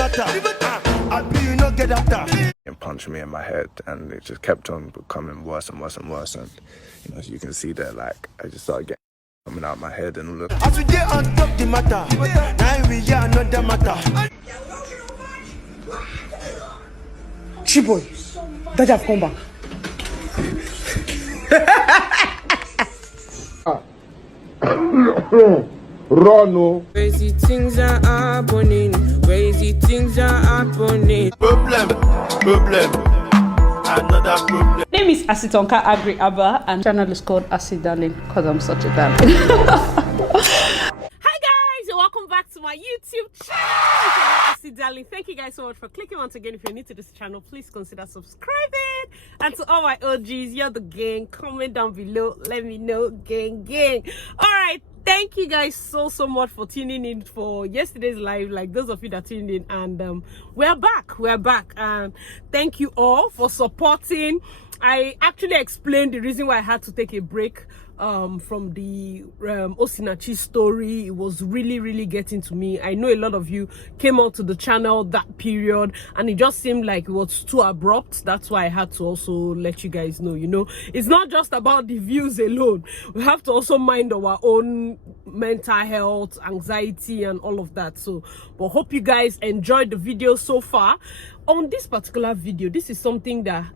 matter. I be you not get after. And punched me in my head, and it just kept on becoming worse and worse and worse. And you know, as you can see there, like I just started getting coming out my head and look. As we get on top the matter, now we are another matter. Chiboy, that have come back. Run. Crazy things are happening. Crazy things are happening. Problem. Another problem. My name is Asitonka Agri Abba, and channel is called Darling because I'm such a darling. Hi guys, and welcome back to my YouTube channel. Darling, thank you guys so much for clicking once again. If you're new to this channel, please consider subscribing. And to all my OGs, you're the gang. Comment down below, let me know, gang. All right. Thank you guys so much for tuning in for yesterday's live, like those of you that tuned in, and we're back, and thank you all for supporting. I actually explained the reason why I had to take a break from the Osinachi story. It was really getting to me. I know a lot of you came onto the channel that period, and it just seemed like it was too abrupt. That's why I had to also let you guys know, you know, it's not just about the views alone. We have to also mind our own mental health, anxiety, and all of that. So, but hope you guys enjoyed the video so far. On this particular video, this is something that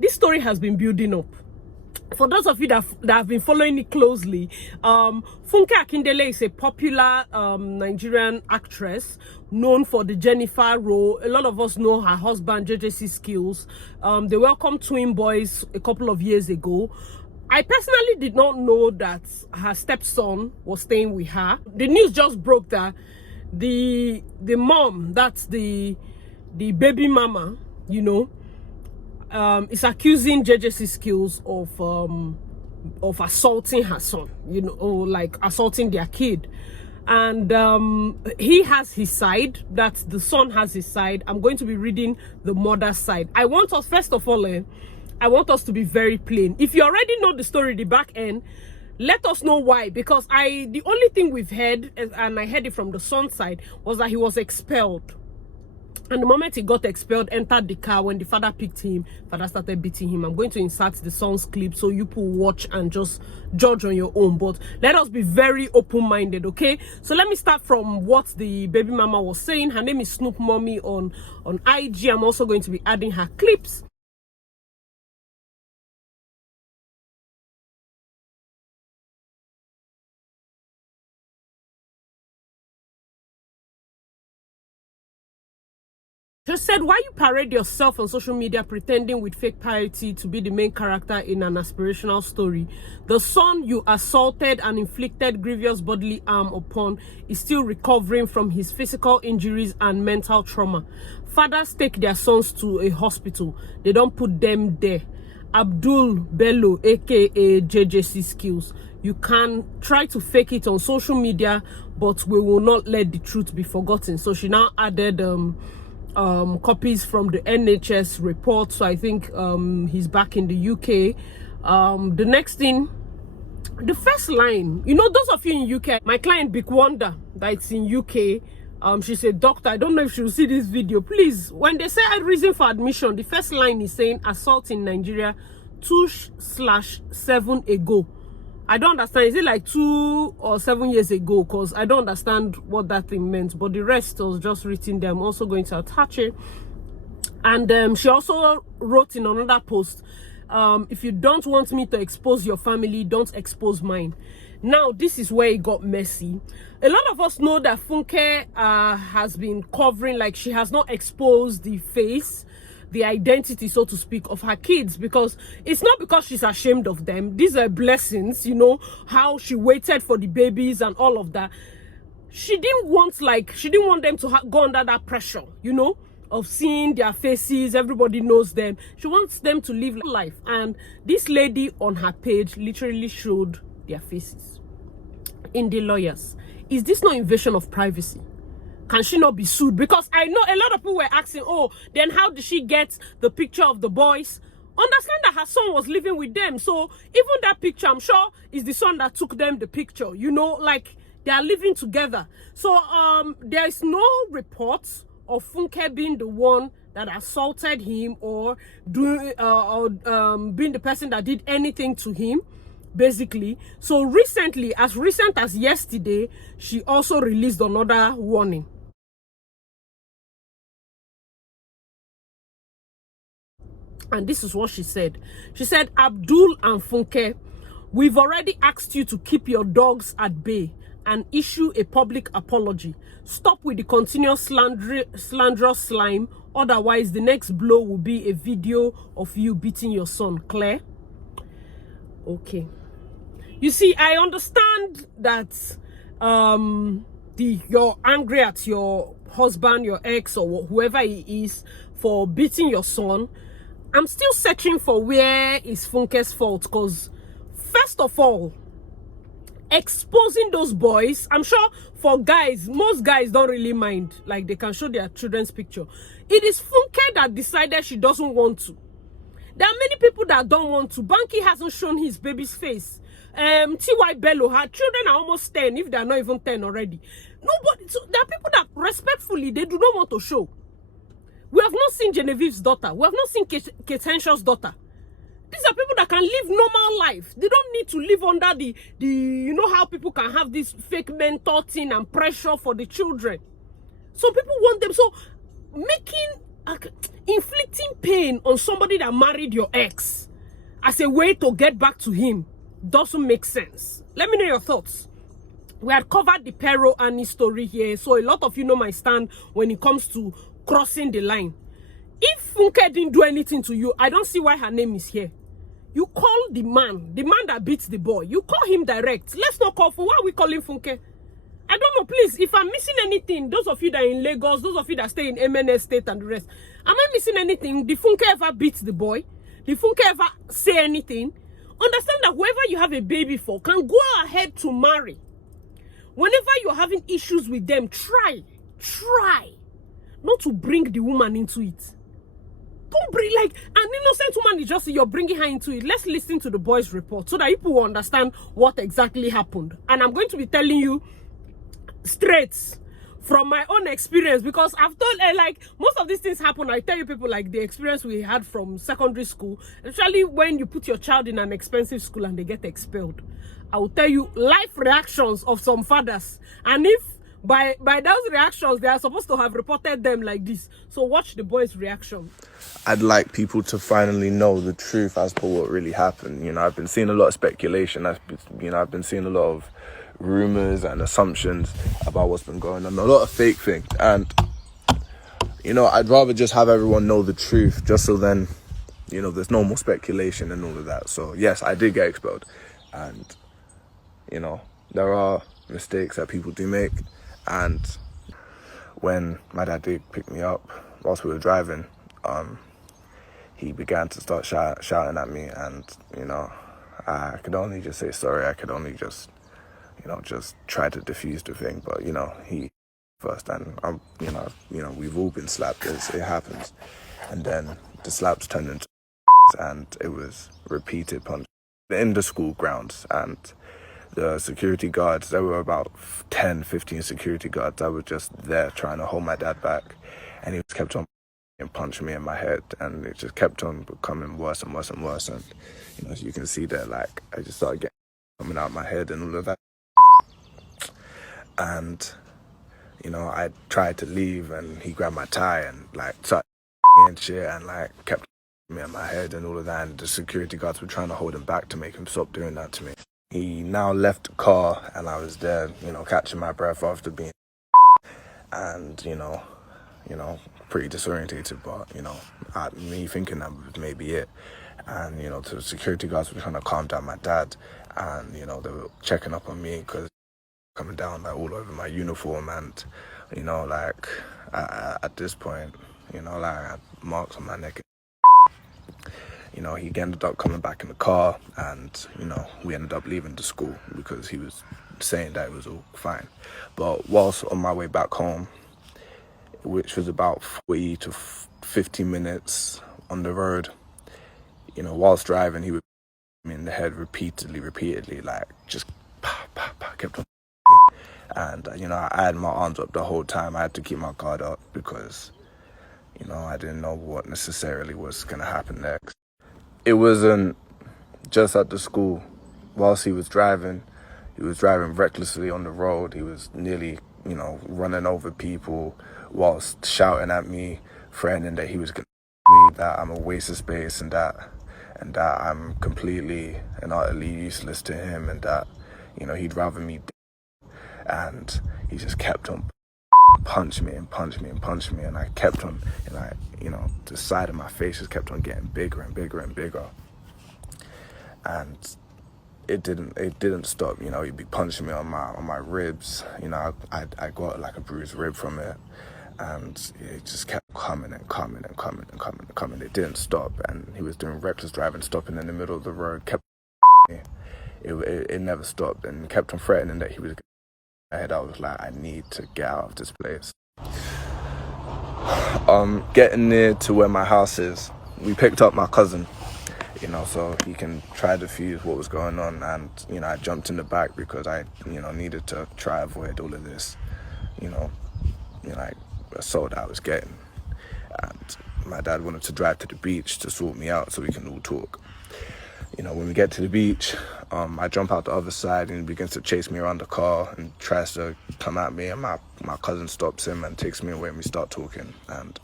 this story has been building up. For those of you that have been following it closely, Funke Akindele is a popular Nigerian actress known for the Jennifer role. A lot of us know her husband, JJC Skillz. They welcomed twin boys a couple of years ago. I personally did not know that her stepson was staying with her. The news just broke that the mom, that's the baby mama, you know, is accusing JJC Skillz of assaulting her son, you know, or like assaulting their kid. And he has his side, that the son has his side. I'm going to be reading the mother's side. I want us, first of all, I want us to be very plain. If you already know the story, the back end, let us know why. Because the only thing we've heard, and I heard it from the son's side, was that he was expelled. And the moment he got expelled, entered the car, when the father picked him, father started beating him. I'm going to insert the son's clip so you people watch and just judge on your own. But let us be very open-minded, okay? So let me start from what the baby mama was saying. Her name is Snoop Mommy on IG. I'm also going to be adding her clips. Just said, why you parade yourself on social media pretending with fake piety to be the main character in an aspirational story? The son you assaulted and inflicted grievous bodily harm upon is still recovering from his physical injuries and mental trauma. Fathers take their sons to a hospital. They don't put them there. Bello, aka JJC Skillz. You can try to fake it on social media, but we will not let the truth be forgotten. So she now added copies from the NHS report. So I think he's back in the UK. The next thing, the first line, you know, those of you in UK, my client Big Wonder that's in UK, she's a doctor. I don't know if she'll see this video. Please, when they say a reason for admission, the first line is saying assault in Nigeria 2/7 ago. I don't understand. Is it like 2 or 7 years ago? Because I don't understand what that thing meant. But the rest was just written there. I'm also going to attach it. And she also wrote in another post, if you don't want me to expose your family, don't expose mine. Now, this is where it got messy. A lot of us know that Funke has been covering, like she has not exposed the face, the identity, so to speak, of her kids, because it's not because she's ashamed of them. These are blessings, you know, how she waited for the babies and all of that. She didn't want them to go under that pressure, you know, of seeing their faces. Everybody knows them. She wants them to live life. And this lady on her page literally showed their faces in the lawyers. Is this not invasion of privacy? Can she not be sued? Because I know a lot of people were asking, oh, then how did she get the picture of the boys? Understand that her son was living with them. So even that picture, I'm sure, is the son that took them the picture. You know, like they are living together. So there is no reports of Funke being the one that assaulted him or being the person that did anything to him, basically. So recently, as recent as yesterday, she also released another warning. And this is what she said. She said, Abdul and Funke, we've already asked you to keep your dogs at bay and issue a public apology. Stop with the continuous slanderous slime. Otherwise, the next blow will be a video of you beating your son. Claire? Okay. You see, I understand that you're angry at your husband, your ex, or whoever he is for beating your son. I'm still searching for where is Funke's fault, because first of all, exposing those boys, I'm sure for guys, most guys don't really mind, like they can show their children's picture. It is Funke that decided she doesn't want to. There are many people that don't want to. Banky hasn't shown his baby's face. T.Y. Bello, her children are almost 10, if they're not even 10 already. Nobody. So there are people that respectfully, they do not want to show. We have not seen Genevieve's daughter. We have not seen Kate Henshaw's daughter. These are people that can live normal life. They don't need to live under the you know how people can have this fake mentor thing and pressure for the children. So people want them. So inflicting pain on somebody that married your ex as a way to get back to him doesn't make sense. Let me know your thoughts. We had covered the Pero Annie story here, so a lot of you know my stand when it comes to crossing the line. If Funke didn't do anything to you, I don't see why her name is here. You call the man that beats the boy. You call him direct. Let's not call for why are we calling Funke? I don't know, please. If I'm missing anything, those of you that are in Lagos, those of you that stay in MNS State and the rest, am I missing anything? Did Funke ever beat the boy? Did Funke ever say anything? Understand that whoever you have a baby for can go ahead to marry. Whenever you're having issues with them, try not to bring the woman into it. Don't bring, like, an innocent woman is just, you're bringing her into it. Let's listen to the boy's report so that people will understand what exactly happened. And I'm going to be telling you straight from my own experience, because I've told, like, most of these things happen. I tell you people, like, the experience we had from secondary school, especially when you put your child in an expensive school and they get expelled. I will tell you life reactions of some fathers. And if by those reactions, they are supposed to have reported them like this. So watch the boy's reaction. I'd like people to finally know the truth as to what really happened. You know, I've been seeing a lot of speculation. I've been seeing a lot of rumors and assumptions about what's been going on. A lot of fake things. And, you know, I'd rather just have everyone know the truth, just so then, you know, there's no more speculation and all of that. So, yes, I did get expelled. And, you know, there are mistakes that people do make. And when my dad did pick me up whilst we were driving, he began to start shouting at me, and, you know, I could only just say sorry. I could only just, you know, just try to diffuse the thing. But, you know, he first, and you know, we've all been slapped. It happens. And then the slaps turned into and it was repeated punch in the school grounds. And the security guards, there were about 10, 15 security guards that were just there trying to hold my dad back. And he kept on punching me in my head, and it just kept on becoming worse and worse and worse. And, you know, as you can see there, like, I just started getting coming out of my head and all of that. And, you know, I tried to leave, and he grabbed my tie and, like, started and shit, and, like, kept me in my head and all of that. And the security guards were trying to hold him back to make him stop doing that to me. He now left the car, and I was there, you know, catching my breath after being and, you know, pretty disorientated, but, you know, me thinking that was maybe it. And, you know, the security guards were trying to calm down my dad, and, you know, they were checking up on me because coming down, like, all over my uniform. And, you know, like, at this point, you know, like, I had marks on my neck. You know, he ended up coming back in the car, and, you know, we ended up leaving the school because he was saying that it was all fine. But whilst on my way back home, which was about 40 to 50 minutes on the road, you know, whilst driving, he would hit me in the head repeatedly, like, just kept on. And, you know, I had my arms up the whole time. I had to keep my guard up because, you know, I didn't know what necessarily was going to happen next. It wasn't just at the school. Whilst he was driving recklessly on the road. He was nearly, you know, running over people whilst shouting at me, threatening that he was going to me, that I'm a waste of space and that I'm completely and utterly useless to him, and that, you know, he'd rather me dead. And he just kept on punch me, and I kept on, and I, you know, the side of my face just kept on getting bigger and bigger and bigger. And it didn't stop. You know, he'd be punching me on my ribs. You know, I got like a bruised rib from it, and it just kept coming. It didn't stop, and he was doing reckless driving, stopping in the middle of the road, kept me. It never stopped, and kept on threatening that he was going to head. I was like, I need to get out of this place. Getting near to where my house is, we picked up my cousin, you know, so he can try to defuse what was going on. And, you know, I jumped in the back because I, you know, needed to try avoid all of this, you know, like assault I was getting. And my dad wanted to drive to the beach to sort me out so we can all talk. You know, when we get to the beach, I jump out the other side and he begins to chase me around the car and tries to come at me, and my cousin stops him and takes me away, and we start talking. And,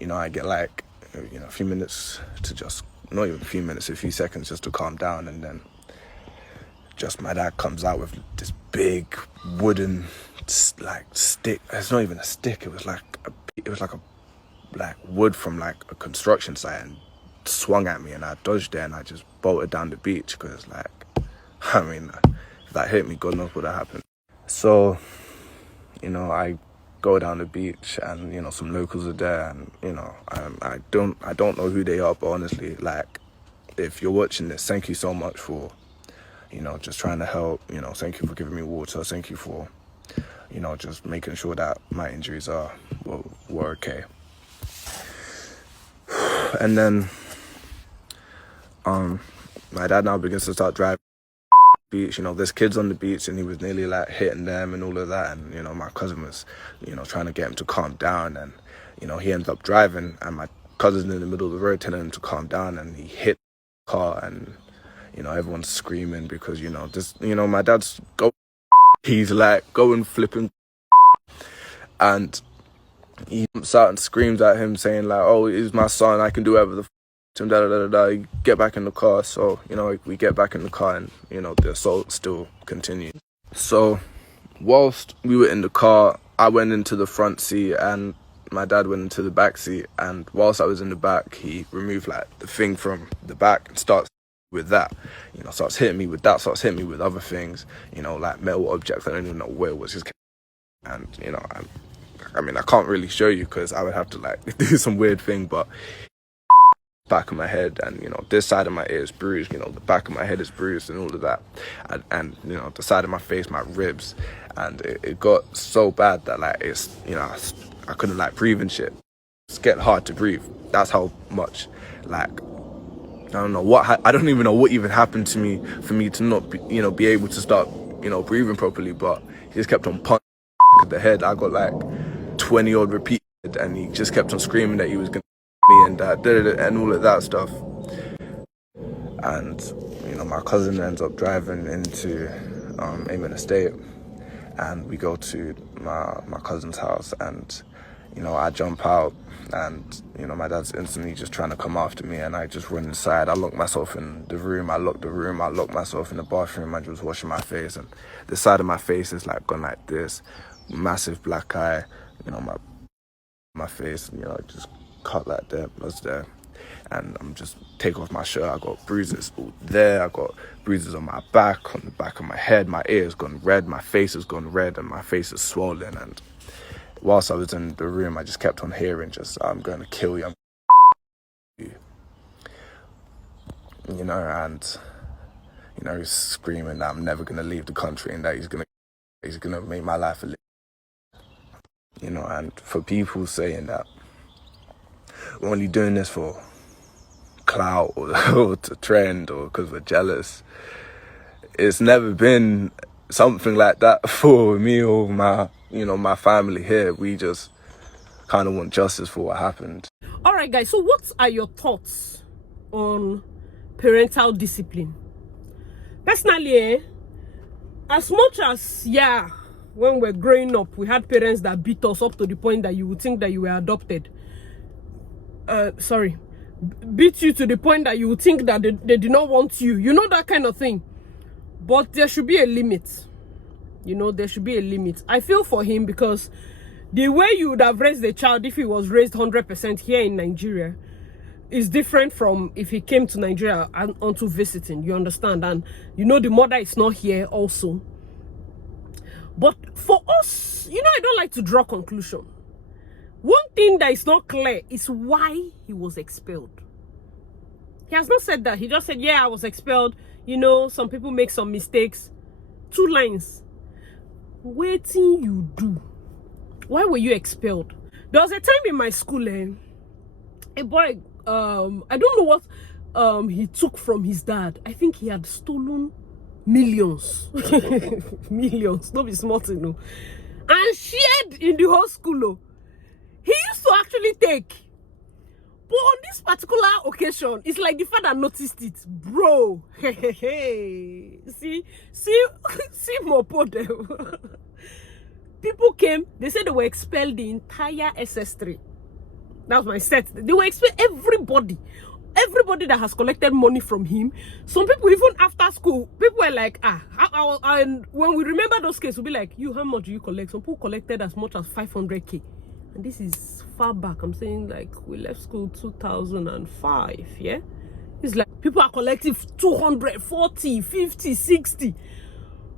you know, I get like, you know, a few minutes to just, not even a few minutes, a few seconds just to calm down, and then just my dad comes out with this big wooden like stick. It's not even a stick, it was like a wood from like a construction site, and swung at me, and I dodged it, and I just bolted down the beach because, like, I mean, if that hit me, God knows what would have happened. So, you know, I go down the beach, and, you know, some locals are there, and, you know, I don't know who they are, but honestly, like, if you're watching this, thank you so much for, you know, just trying to help. You know, thank you for giving me water, thank you for, you know, just making sure that my injuries were okay. And then my dad now begins to start driving beach. You know, there's kids on the beach, and he was nearly like hitting them and all of that, and, you know, my cousin was, you know, trying to get him to calm down, and, you know, he ended up driving, and my cousin's in the middle of the road telling him to calm down, and he hit the car, and, you know, everyone's screaming because, you know, this, you know, my dad's he's like going flipping, and he jumps out and screams at him saying like, oh, he's my son, I can do whatever the him, da da da da da. Get back in the car. So, you know, we get back in the car, and, you know, the assault still continued. So whilst we were in the car, I went into the front seat and my dad went into the back seat, and whilst I was in the back, he removed like the thing from the back and starts with that, you know, starts hitting me with that, starts hitting me with other things, you know, like metal objects. I don't even know where it was. And, you know, I mean, I can't really show you because I would have to like do some weird thing, but back of my head, and, you know, this side of my ear is bruised, you know, the back of my head is bruised and all of that, and you know, the side of my face, my ribs, and it got so bad that, like, it's, you know, I couldn't like breathe and shit. It's getting hard to breathe. That's how much, like, I don't even know what even happened to me for me to not be, you know, be able to start, you know, breathing properly. But he just kept on punching the head. I got like 20 odd repeated, and he just kept on screaming that he was gonna me and that and all of that stuff. And, you know, my cousin ends up driving into Amen Estate, and we go to my cousin's house, and, you know, I jump out, and, you know, my dad's instantly just trying to come after me, and I just run inside. I lock myself in the room, I lock myself in the bathroom. I was washing my face, and the side of my face is like gone like this, massive black eye, you know, my face, you know, just cut like that was there. And I'm just take off my shirt, I got bruises all there, I got bruises on my back, on the back of my head, my ear's gone red, my face has gone red, and my face is swollen. And whilst I was in the room, I just kept on hearing just, I'm going to kill you, you know, and, you know, he's screaming that I'm never going to leave the country, and that he's going to make my life a living, you know. And for people saying that we're only doing this for clout or to trend or because we're jealous, it's never been something like that for me or my, you know, my family here. We just kind of want justice for what happened. All right, guys. So what are your thoughts on parental discipline? Personally, as much as, yeah, when we're growing up, we had parents that beat us up to the point that you would think that you were adopted. Beat you to the point that you would think that they did not want you. You know, that kind of thing. But there should be a limit. You know, there should be a limit. I feel for him because the way you would have raised a child if he was raised 100% here in Nigeria is different from if he came to Nigeria and onto visiting. You understand? And you know, the mother is not here also. But for us, you know, I don't like to draw conclusion. One thing that is not clear is why he was expelled. He has not said that. He just said, yeah, I was expelled. You know, some people make some mistakes. 2 lines. Waiting you do. Why were you expelled? There was a time in my school, a boy, I don't know what he took from his dad. I think he had stolen millions. Millions. Don't be smart, you know. And shared in the whole school. He used to actually take. But on this particular occasion, it's like the father noticed it. Bro. See Mopo there. People came, they said they were expelled the entire SS3. That was my set. They were expelled everybody. Everybody that has collected money from him. Some people, even after school, people were like, and when we remember those cases, we'll be like, you, how much do you collect? Some people collected as much as 500K. And this is far back. I'm saying, like, we left school 2005, yeah? It's like people are collecting 240, 50, 60.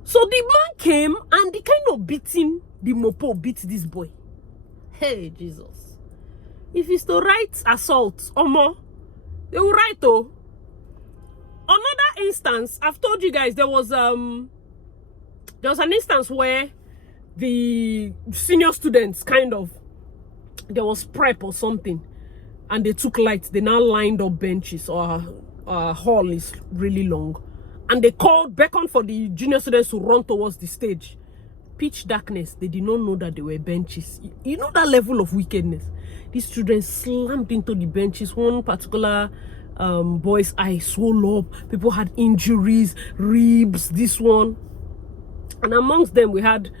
So the man came and the kind of beating the mopo beat this boy. Hey, Jesus. If it's to write assault or more, they will write, oh. Another instance, I've told you guys, there was an instance where the senior students there was prep or something, and they took lights. They now lined up benches, or hall is really long, and they beckoned for the junior students to run towards the stage. Pitch darkness. They did not know that they were benches. You know that level of wickedness. These children slammed into the benches. One particular boy's eye swelled up. People had injuries, ribs, this one. And amongst them, we had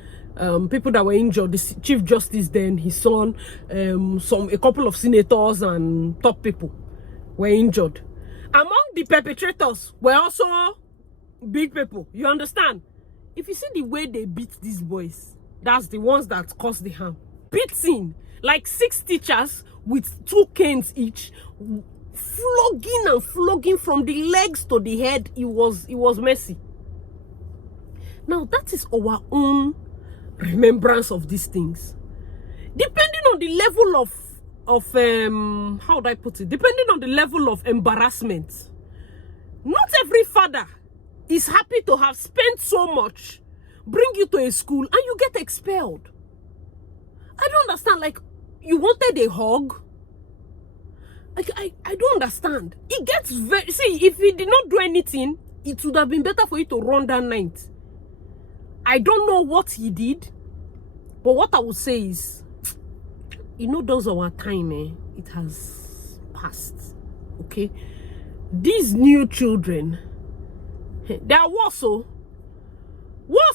people that were injured. The Chief Justice then, his son, a couple of senators and top people were injured. Among the perpetrators were also big people. You understand? If you see the way they beat these boys, that's the ones that caused the harm. Beating, like 6 teachers with 2 canes each, flogging and flogging from the legs to the head. It was messy. Now that is our own remembrance of these things. Depending on the level of how would I put it? Depending on the level of embarrassment, not every father is happy to have spent so much, bring you to a school, and you get expelled. I don't understand. Like, you wanted a hug? Like, I don't understand. It gets very... See, if he did not do anything, it would have been better for you to run that night. I don't know what he did, but what I would say is, you know, those are our time, it has passed, okay? These new children, they are worse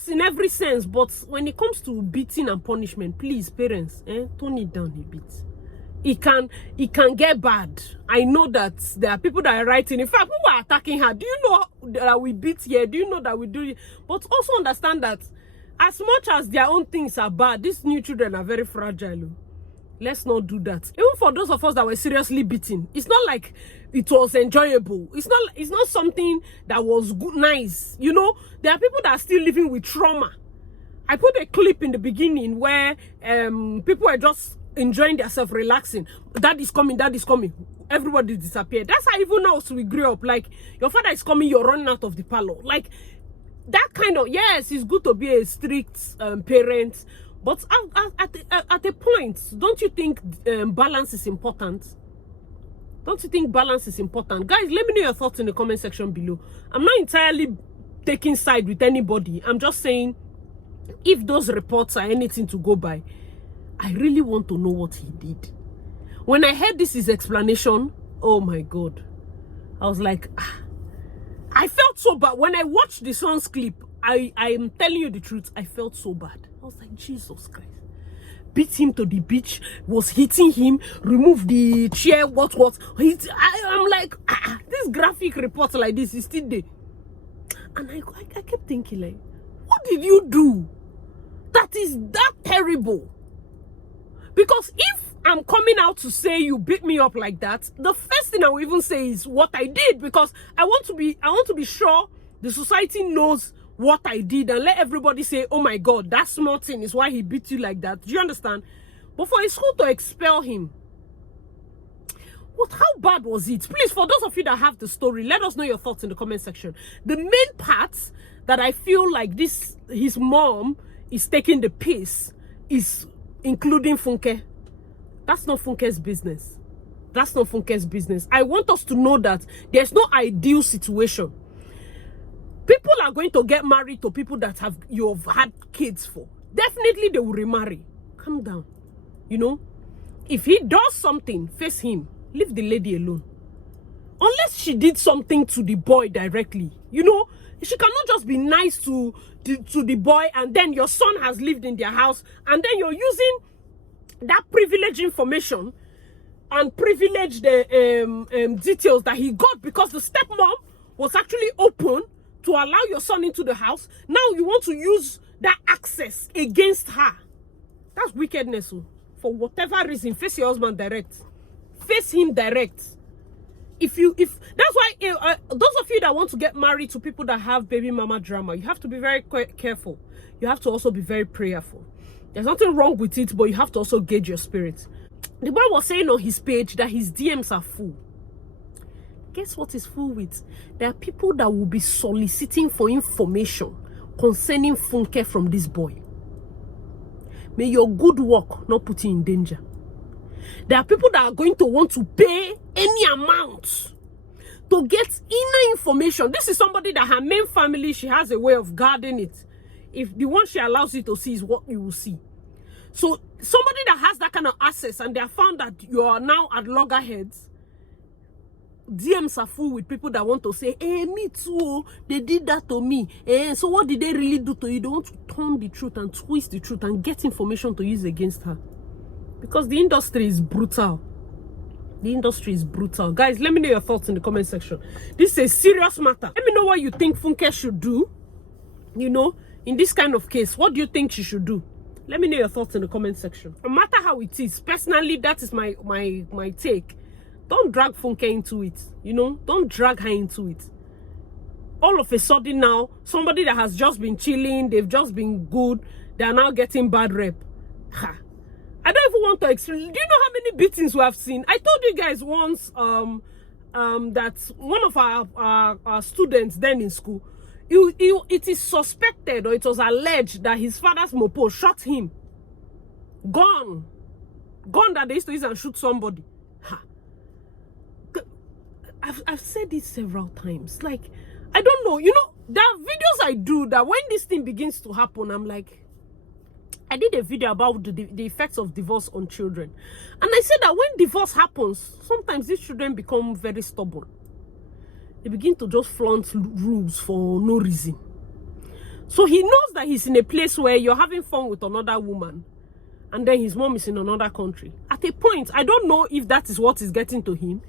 in every sense, but when it comes to beating and punishment, please, parents, tone it down a bit. It can get bad. I know that there are people that are writing. In fact, people are attacking her. Do you know that we beat here? Do you know that we do it? But also understand that as much as their own things are bad, these new children are very fragile. Let's not do that. Even for those of us that were seriously beaten, it's not like it was enjoyable. It's not something that was good, nice. You know, there are people that are still living with trauma. I put a clip in the beginning where people are just enjoying themselves, relaxing. That is coming. Everybody disappeared. That's how even us we grew up. Like, your father is coming, you're running out of the parlor. Like, that kind of, yes, it's good to be a strict parent. But at a point, don't you think balance is important? Don't you think balance is important? Guys, let me know your thoughts in the comment section below. I'm not entirely taking side with anybody. I'm just saying, if those reports are anything to go by, I really want to know what he did. When I heard his explanation, oh my God, I was like, I felt so bad. When I watched the son's clip, I am telling you the truth, I felt so bad. I was like, Jesus Christ. Beat him to the beach, was hitting him, removed the chair, what. I'm like, this graphic report like this is still there. And I kept thinking, like, what did you do that is that terrible? Because if I'm coming out to say you beat me up like that, the first thing I will even say is what I did, because I want to be sure the society knows what I did and let everybody say, oh my God, that small thing is why he beat you like that. Do you understand? But for a school to expel him, how bad was it? Please, for those of you that have the story, let us know your thoughts in the comment section. The main parts that I feel like his mom is taking the piss is including Funke. That's not Funke's business. That's not Funke's business. I want us to know that there's no ideal situation. People are going to get married to people that you've had kids for. Definitely they will remarry. Calm down. You know, if he does something, face him. Leave the lady alone. Unless she did something to the boy directly. You know, she cannot just be nice to the boy and then your son has lived in their house and then you're using that privileged information and privileged details that he got because the stepmom was actually open to allow your son into the house. Now you want to use that access against her. That's wickedness. For whatever reason, face your husband direct. Face him direct. If that's why those of you that want to get married to people that have baby mama drama, you have to be very careful. You have to also be very prayerful. There's nothing wrong with it, but you have to also gauge your spirit. The boy was saying on his page that his DMs are full. Guess what is full with? There are people that will be soliciting for information concerning Funke from this boy. May your good work not put you in danger. There are people that are going to want to pay any amount to get inner information. This is somebody that her main family, she has a way of guarding it. If the one she allows you to see is what you will see. So somebody that has that kind of access and they have found that you are now at loggerheads, DMs are full with people that want to say, hey, me too, they did that to me. So what did they really do to you? They want to turn the truth and twist the truth and get information to use against her. Because the industry is brutal. The industry is brutal. Guys, let me know your thoughts in the comment section. This is a serious matter. Let me know what you think Funke should do. You know, in this kind of case, what do you think she should do? Let me know your thoughts in the comment section. No matter how it is, personally, that is my take. Don't drag Funke into it, you know? Don't drag her into it. All of a sudden now, somebody that has just been chilling, they've just been good, they are now getting bad rep. Ha. I don't even want to explain. Do you know how many beatings we have seen? I told you guys once that one of our students then in school, it is suspected or it was alleged that his father's mopo shot him. Gun that they used to use and shoot somebody. Ha. I've said this several times. Like, I don't know. You know, there are videos I do that when this thing begins to happen, I'm like, I did a video about the effects of divorce on children. And I said that when divorce happens, sometimes these children become very stubborn. They begin to just flaunt rules for no reason. So he knows that he's in a place where you're having fun with another woman. And then his mom is in another country. At a point, I don't know if that is what is getting to him.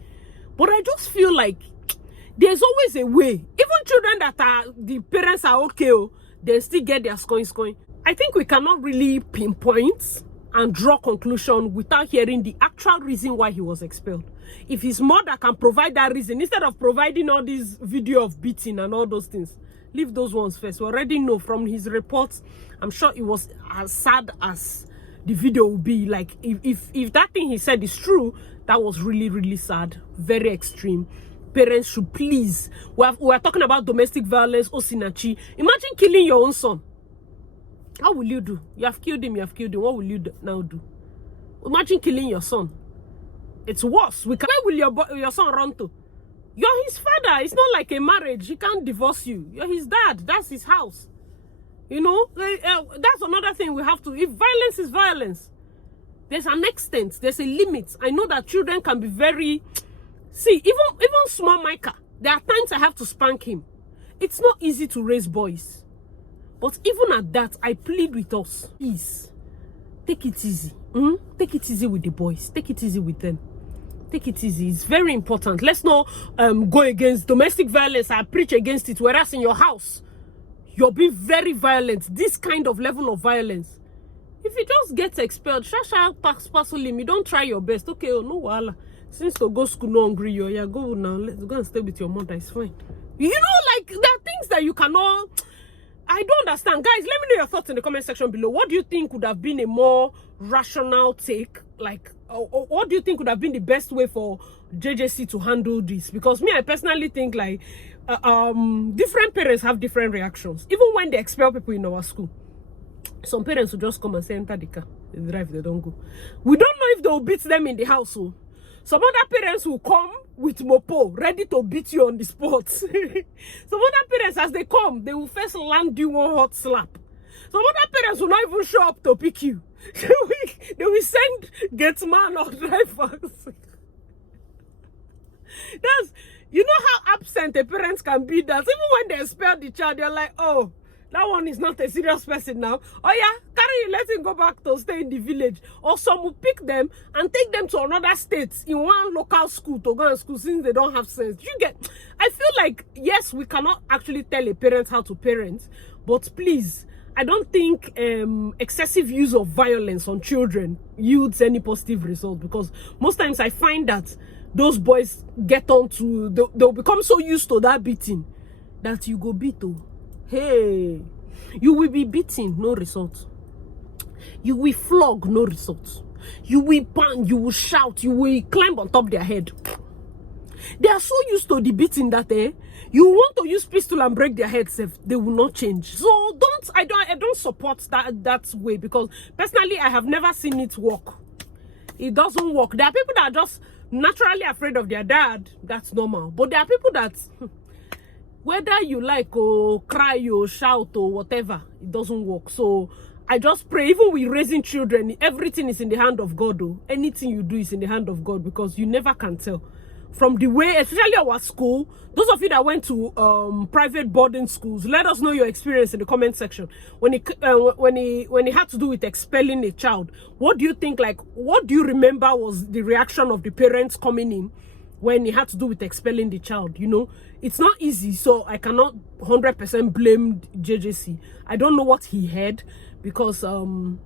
But I just feel like there's always a way. Even children that the parents are okay, they still get their coins. I think we cannot really pinpoint and draw conclusion without hearing the actual reason why he was expelled. If his mother can provide that reason, instead of providing all this video of beating and all those things, leave those ones first. We already know from his reports, I'm sure it was as sad as the video will be. Like, if that thing he said is true, that was really, really sad, very extreme. Parents should please, we're talking about domestic violence, Osinachi. Imagine killing your own son. How will you do? You have killed him, what will you now do? Imagine killing your son. It's worse. Where will your son run to? You're his father. It's not like a marriage. He can't divorce you. You're his dad. That's his house. You know, that's another thing we have to. If violence is violence, there's an extent. There's a limit. I know that children can be very. See, even small Micah, there are times I have to spank him. It's not easy to raise boys. But even at that, I plead with us. Please, take it easy. Take it easy with the boys. Take it easy with them. Take it easy. It's very important. Let's not go against domestic violence. I preach against it. Whereas in your house, you're being very violent. This kind of level of violence. If you just get expelled, shasha pass limit. Don't try your best. Okay, oh, no wala. Since to go school no hungry, yeah, go now. Let's go and stay with your mother. It's fine. You know, like, there are things that you cannot. I don't understand. Guys, let me know your thoughts in the comment section below. What do you think would have been a more rational take? Like, what do you think would have been the best way for JJC to handle this? Because me, I personally think, like, different parents have different reactions. Even when they expel people in our school, some parents will just come and say, enter the car. They drive, they don't go. We don't know if they'll beat them in the house. So some other parents will come with mopo, ready to beat you on the spot. Some other parents, as they come, they will first land you one hot slap. Some other parents will not even show up to pick you. They will send gateman or drivers. That's, you know how absent a parent can be. That even when they expel the child, they're like, oh, that one is not a serious person now. Oh yeah, carry you, let him go back to stay in the village. Or some will pick them and take them to another state in one local school to go to school since they don't have sense. You get, I feel like, yes, we cannot actually tell a parent how to parent, but please, I don't think excessive use of violence on children yields any positive result, because most times I find that those boys get on to, they'll become so used to that beating that you go beat. Hey, you will be beaten, no result. You will flog, no result. You will bang, you will shout, you will climb on top of their head. They are so used to the beating that you want to use pistol and break their heads, they will not change. So I don't support that way, because personally I have never seen it work. It doesn't work. There are people that are just naturally afraid of their dad. That's normal. But there are people that whether you like or cry or shout or whatever, it doesn't work. So I just pray, even with raising children, everything is in the hand of God. Anything you do is in the hand of God, because you never can tell. From the way, especially our school, those of you that went to private boarding schools, let us know your experience in the comment section. When it had to do with expelling a child, what do you think, like, what do you remember was the reaction of the parents coming in when it had to do with expelling the child? You know, it's not easy, so I cannot 100% blame JJC. I don't know what he had, because some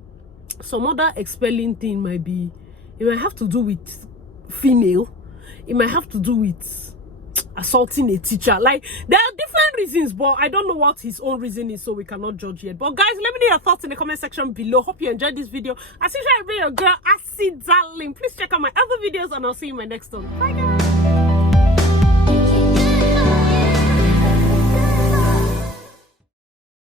other expelling thing might be, it might have to do with female. It might have to do with assaulting a teacher. Like, there are different reasons, but I don't know what his own reason is, so we cannot judge yet. But guys, let me know your thoughts in the comment section below. Hope you enjoyed this video. As usual, I've been your girl, Acid Darling. Please check out my other videos, and I'll see you in my next one. Bye guys.